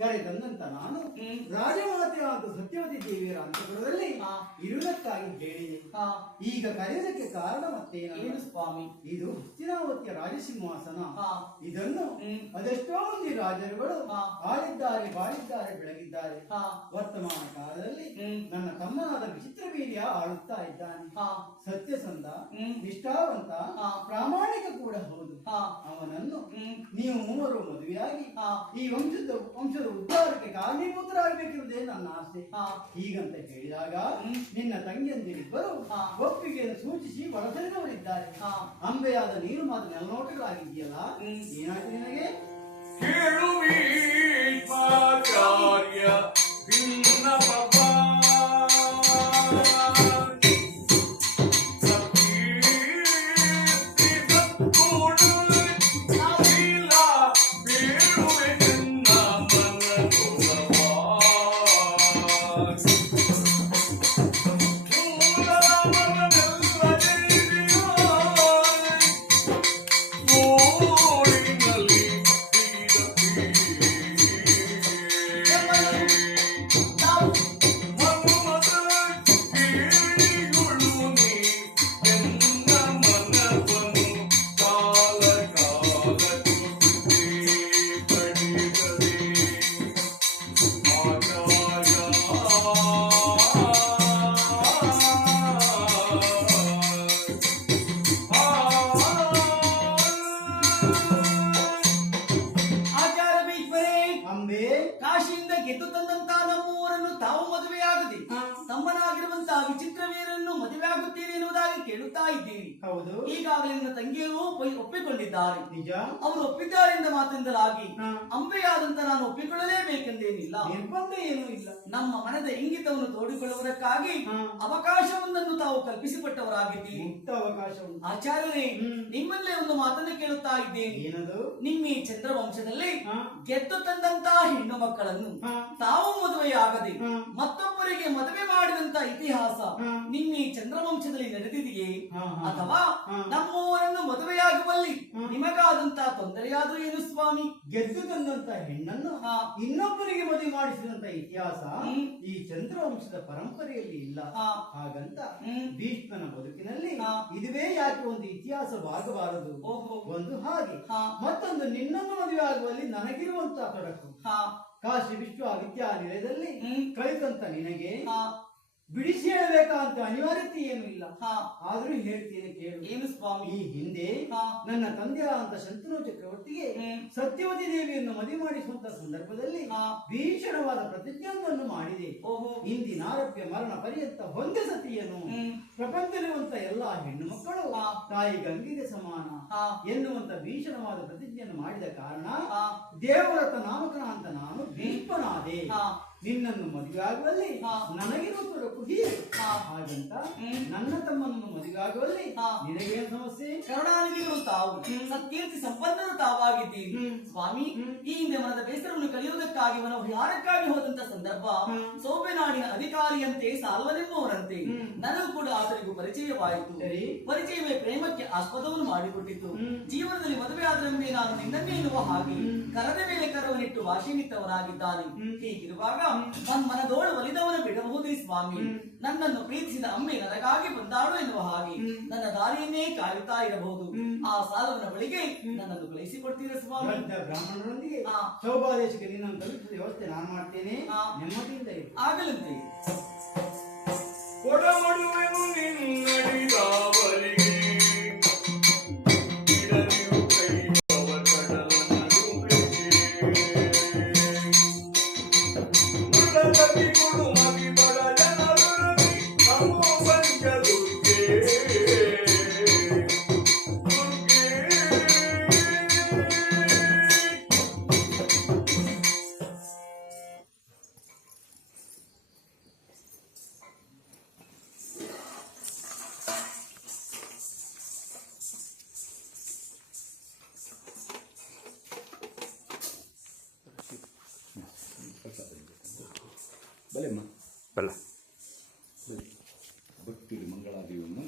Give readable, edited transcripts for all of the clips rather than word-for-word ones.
ಕರೆ ತಂದಂತ ನಾನು ರಾಜಮಾತೆ ಆದ ಸತ್ಯವತಿ ದೇವಿಯರ ಅಂತಃಪುರದಲ್ಲಿ ಇರುವುದಕ್ಕಾಗಿ ಹೇಳಿದೆ. ಈಗ ಕರೆಯುವುದಕ್ಕೆ ಕಾರಣ ಮತ್ತೇನು ಸ್ವಾಮಿ? ಇದು ಹಸ್ತಿನಾವತಿಯ ರಾಜಸಿಂಹಾಸನ. ಇದನ್ನು ಅದೆಷ್ಟೋ ಮಂದಿ ರಾಜರುಗಳು ಆಳಿದ್ದಾರೆ, ಬಾಳಿದ್ದಾರೆ, ಬೆಳಗಿದ್ದಾರೆ. ವರ್ತಮಾನ ಕಾಲದಲ್ಲಿ ನನ್ನ ತಮ್ಮನಾದ ವಿಚಿತ್ರವೀರ್ಯ ಆಳುತ್ತಾ ಇದ್ದಾನೆ. ಸತ್ಯಸಂಧ, ನಿಷ್ಠಾವಂತ, ಪ್ರಾಮಾಣಿಕ ಕೂಡ ಹೌದು. ಅವನನ್ನು ನೀವು ಮೂವರು ಮದುವೆಯಾಗಿ ಈ ವಂಶದ ಉದ್ಧಾರಕ್ಕೆ ಕಾರಣೀಭೂತರಾಗಬೇಕೆಂಬುದೇ ನನ್ನ ಆಸೆ. ಹೀಗಂತ ಹೇಳಿದಾಗ ನಿನ್ನ ತಂಗಿಯಂದಿರಿಬ್ಬರು ಒಪ್ಪಿಗೆಯನ್ನು ಸೂಚಿಸಿ ಹೊರಸರಿದವರಿದ್ದಾರೆ. ಅಂಬೆಯಾದ ನೀನು ಮಾತ್ರ ನೆಲನೋಟಗಳಾಗಿದೆಯಲ್ಲ, ಏನಾಯ್ತು ನಿನಗೆ? ಕಾಶಿಯಿಂದ ಗೆದ್ದು ತಂದಂತಹ ನಮ್ಮೂರನ್ನು ತಾವು ಮದುವೆಯಾಗದೆ ತಮ್ಮನಾಗಿರುವಂತಹ ವಿಚಿತ್ರವೀರನ್ನು ಮದುವೆಯಾಗುತ್ತೀರಿ ಎನ್ನುವುದಾಗಿ ಕೇಳುತ್ತಾ ಇದ್ದೀರಿ. ಹೌದು. ಈಗಾಗಲೇ ನನ್ನ ತಂಗಿಯರು ಒಪ್ಪಿಕೊಂಡಿದ್ದಾರೆ. ನಿಜ. ಅವರು ಒಪ್ಪಿದ್ದಾರೆ ಎಂದ ಮಾತಿಂದಲಾಗಿ ಅಂಬೆಯಾದಂತ ನಾನು ಒಪ್ಪಿಕೊಳ್ಳಲೇಬೇಕೆಂದೇನಿಲ್ಲ, ನಿರ್ಬಂಧ ಏನೂ ಇಲ್ಲ. ನಮ್ಮ ಮನದ ಇಂಗಿತವನ್ನು ತೋಡಿಕೊಳ್ಳುವುದಕ್ಕಾಗಿ ಅವಕಾಶವೊಂದನ್ನು ತಾವು ಕಲ್ಪಿಸಿಕೊಟ್ಟವರಾಗಿದ್ದೀರಿ. ಆಚಾರ್ಯರೇ, ನಿಮ್ಮಲ್ಲೇ ಒಂದು ಮಾತನ್ನು ಕೇಳುತ್ತಾ ಇದ್ದೇನೆ. ಏನದು? ನಿಮ್ಮ ಈ ಚಂದ್ರವಂಶದಲ್ಲಿ ಗೆದ್ದು ತಂದಂತಹ ಹೆಣ್ಣು ಮಕ್ಕಳನ್ನು ತಾವು ಮದುವೆಯಾಗದೆ ಮತ್ತೊಬ್ಬರಿಗೆ ಮದುವೆ ಮಾಡಿದಂತ ಇತಿಹಾಸ ನಿಮ್ಮ ಈ ಚಂದ್ರವಂಶದಲ್ಲಿ ನಡೆದಿದೆಯೇ? ಅಥವಾ ನಮ್ಮವರನ್ನು ಮದುವೆಯಾಗುವಲ್ಲಿ ನಿಮಗಾದಂತಹ ತೊಂದರೆಯಾದ್ರೂ ಏನು ಸ್ವಾಮಿ? ಗೆದ್ದು ತಂದಂತ ಹೆಣ್ಣನ್ನು ಇನ್ನೊಬ್ಬರಿಗೆ ಮದುವೆ ಮಾಡಿಸಿದಂತ ಇತಿಹಾಸ ಈ ಚಂದ್ರವಂಶದ ಪರಂಪರೆಯಲ್ಲಿ ಇಲ್ಲ. ಹಾಗಂತ ಭೀಷ್ಮನ ಬದುಕಿನಲ್ಲಿ ಇದುವೇ ಯಾಕೆ ಒಂದು ಇತಿಹಾಸವಾಗಬಾರದು? ಒಂದು ಹಾಗೆ, ಮತ್ತೊಂದು ನಿನ್ನನ್ನು ಮದುವೆ ಆಗುವಲ್ಲಿ ನನಗಿರುವಂತಹ ತೊಡಕು. ಕಾಶಿ ವಿಶ್ವವಿದ್ಯಾನಿಲಯದಲ್ಲಿ ಕಲಿತಂತ ನಿನಗೆ ಬಿಡಿಸಿ ಹೇಳಬೇಕಂತ ಅನಿವಾರ್ಯತೆ ಏನು ಇಲ್ಲ. ಆದ್ರೂ ಹೇಳ್ತೇನೆ ಕೇಳು. ಏನು ಸ್ವಾಮಿ? ಈ ಹಿಂದೆ ನನ್ನ ತಂದೆಯಾದಂತ ಶಂತನು ಚಕ್ರವರ್ತಿಗೆ ಸತ್ಯವತಿ ದೇವಿಯನ್ನು ಮದುವೆ ಮಾಡಿಸುವಂತ ಸಂದರ್ಭದಲ್ಲಿ ಭೀಷಣವಾದ ಪ್ರತಿಜ್ಞೆಯನ್ನು ಮಾಡಿದೆ. ಇಂದಿನಾರಭ್ಯ ಮರಣ ಪರ್ಯಂತ ಹೊಂದೆ ಸತಿಯನ್ನು ಪ್ರಪಂಚದಲ್ಲಿರುವಂತ ಎಲ್ಲಾ ಹೆಣ್ಣು ಮಕ್ಕಳು ತಾಯಿ ಗಂಗೆಗೆ ಸಮಾನ ಎನ್ನುವಂತ ಭೀಷಣವಾದ ಪ್ರತಿಜ್ಞೆಯನ್ನು ಮಾಡಿದ ಕಾರಣ ದೇವರತ ನಾಮಕನ ಅಂತ ನಾನು ಭೀಷ್ಮನಾದೆ. ನಿನ್ನನ್ನು ಮದುವೆ ಆಗುವಲ್ಲಿ ನನಗಿರುವ ತೊಡಕು ಹೀಗೆ. ಹಾಗಂತ ನನ್ನ ತಮ್ಮನನ್ನು ಮದುವೆ ಆಗುವಲ್ಲಿ ನಿನಗೇನು ಸಮಸ್ಯೆ? ಕರುಣಾನಿಧಿಗಳು ತಾವು, ಸತ್ಕೀರ್ತಿ ಸಂಪನ್ನರು ತಾವಾಗಿದ್ದೀರಿ ಸ್ವಾಮಿ. ಈ ಹಿಂದೆ ಮನದ ಬೇಸರವನ್ನು ಕಳೆಯುವುದಕ್ಕಾಗಿ ಮನೋಹ್ಯಾರಕ್ಕಾಗಿ ಹೋದಂತ ಸಂದರ್ಭ ಸೋಬೆನಾಡಿನ ಅಧಿಕಾರಿಯಂತೆ ಸಾಲ್ವನೆಂಬುವರಂತೆ ನನಗೂ ಕೂಡ ಆತನಿಗೂ ಪರಿಚಯವಾಯಿತು. ಪರಿಚಯವೇ ಪ್ರೇಮಕ್ಕೆ ಆಸ್ಪದವನ್ನು ಮಾಡಿಕೊಟ್ಟಿತು. ಜೀವನದಲ್ಲಿ ಮದುವೆ ಆದ್ರೆಂದೇ ನಾನು ನಿನ್ನನ್ನೇ ಎನ್ನುವ ಹಾಗೆ ಕರದ ಮೇಲೆ ಕರವನಿಟ್ಟು ವಾಶಿನಿತ್ತವನಾಗಿದ್ದಾನೆ. ಹೀಗಿರುವಾಗ ನನ್ನ ಮನದೋಳು ಒಲಿದವನ ಬಿಡಬಹುದೇ ಸ್ವಾಮಿ? ನನ್ನನ್ನು ಪ್ರೀತಿಸಿದ ಅಮ್ಮೆ ನನಗಾಗಿ ಬಂದಾಳು ಎನ್ನುವ ಹಾಗೆ ನನ್ನ ದಾರಿಯನ್ನೇ ಕಾಯುತ್ತಾ ಇರಬಹುದು. ಆ ಸಾಲವನ ಬಳಿಗೆ ನನ್ನನ್ನು ಕಳಿಸಿಕೊಡ್ತೀರ ಸ್ವಾಮಿ? ಬ್ರಾಹ್ಮಣರೊಂದಿಗೆ ಶೋಭಾದೇಶಕ್ಕೆ ನಿನ್ನನ್ನು ತಲುಪಿಸಿದ ವ್ಯವಸ್ಥೆ ನಾನು ಮಾಡ್ತೇನೆ. ನೆಮ್ಮದಿಯಿಂದ ಆಗಲಂತೆ. ಭಕ್ತಿಲಿ ಮಂಗಳಾದೇವಿಯನ್ನು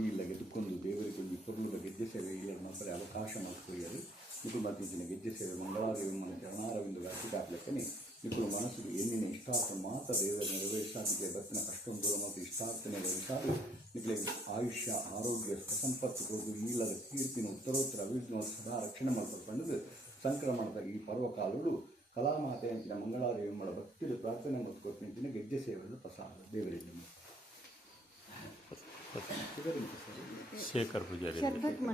ಈ ಗೆದ್ದುಕೊಂಡು ದೇವರಿಗೊಂದು ಪೊರ್ಲುದ ಗೆಜ್ಜೆ ಸೇವೆ ಇಲ್ಲ ಮಾತ್ರ ಅವಕಾಶ ಮಾಡಿಕೊಯ್ಯರು ಕುಟುಂಬಾತ್ಮಕಿನ ಗೆಜ್ಜೆ ಸೇವೆ ಮಂಗಳಾದೇವಿ ಮನ ಚರಣಾರವಿಂದ ವ್ಯಾಪಿಕ ಲೆಕ್ಕನೆ ನಿಕ್ಕಲು ಮನಸ್ಸಿಗೆ ಎನ್ನಿನ ಇಷ್ಟಾರ್ಥ ಮಾತ್ರ ದೇವರ ನೆರವೇರಿಸಾದಿಗೆ ಬತ್ತಿನ ಕಷ್ಟೊಂದು ದೂರ ಮತ್ತು ಇಷ್ಟಾರ್ಥನೆ ನೆರವೇರಿಸಾದು ನಿಕ್ಕಲಿಗೆ ಆಯುಷ್ಯ ಆರೋಗ್ಯ ಸಂಪತ್ತು ಕೊಡುವುದು ಈಲದ ಕೀರ್ತಿನ ಉತ್ತರೋತ್ತರ ಅಭಿವೃದ್ಧಿ ಸದಾ ರಕ್ಷಣೆ ಮಾಡಿಕೊಂಡು ಸಂಕ್ರಮಣದ ಈ ಪರ್ವಕಾಲಗಳು ಕಲಾಮಾತೆ ಅಂತಿನ ಮಂಗಳಾದೇವಿ ಎಂಬ ಭಕ್ತಿಯ ಪ್ರಾರ್ಥನೆ ಮತ್ತು ನಿಂತಿನ ಗೆಜ್ಜೆ ಸೇವೆಯನ್ನು ಪ್ರಸಾದ ದೇವರಿಗೆ ಶೇಖರ್ ಪೂಜಾರಿ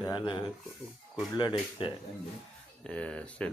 ನಾನು ಕುಡ್ಲಡೆ ಇದ್ದೆ ಸ್ಟೇಟ್ ಬ್ಯಾಂಕ್